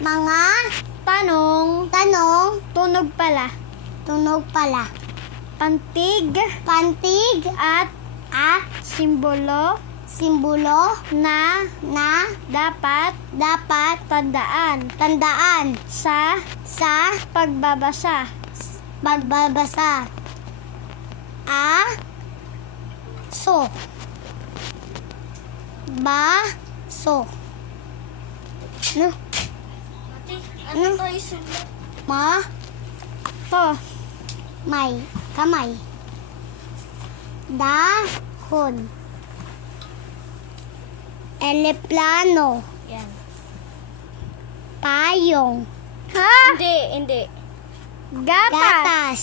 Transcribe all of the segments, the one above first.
Mga tanong, tunog pala. tunog pala. Pantig Pantig at at simbolo simbolo na na dapat dapat tandaan tandaan sa pagbabasa. pagbabasa. So. Baso. Ano? Ano? Ma. To, May. Kamay. Dahon. Eleplano. yan. Payong. Ha? Hindi. Gatas. Gatas.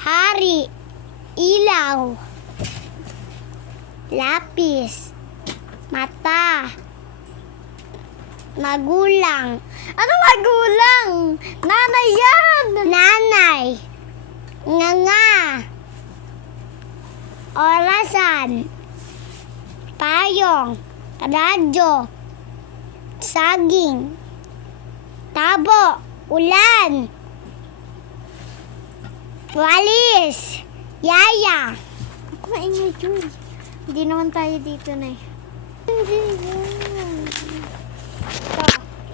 Hari. Ilaw. Lapis. Mata. Magulang. Ano magulang? Nanay yan! Nanay. Nganga. Orasan. Payong. Radyo. Saging. Tabo. Ulan. Walis. Yaya. Ako maingay, Joy. Hindi naman tayo dito na eh. Dito.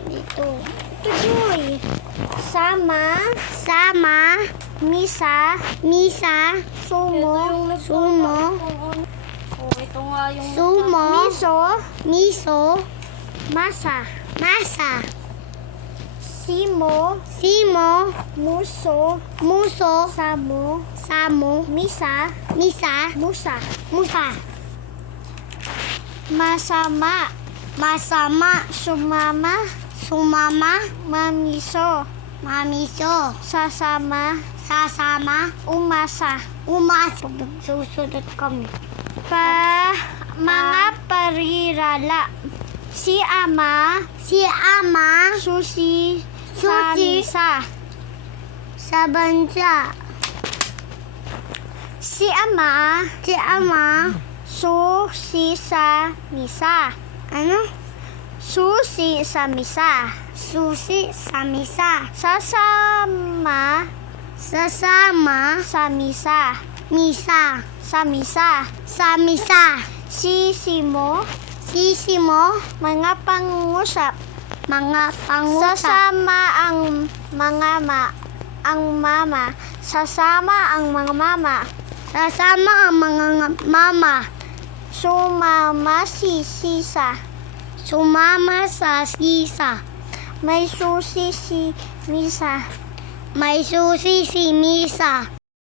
Ito, Joy. Sama, misa, sumo, sumo, ito nga yung sumo, miso, masa, simo, muso, samo, misa, musa, masama, sumama, mamiso, sasama, umasa. Susunod kami. Mga parirala. Si ama, susi, sa misa. sa bansa. Si ama, susi sa misa. Ano? Susi sa misa. Susi sa misa. Sasama Sasama sa misa. misa. Sa misa. Sa misa. Sisimo, Sisimo, mga pangusap. mga pangusap. Sasama ang mga mama. Sasama ang mga mama. Sasama ang mga mama. Sumama si sisa. Sumama sa sisa. May susi si misa. May susi si misa.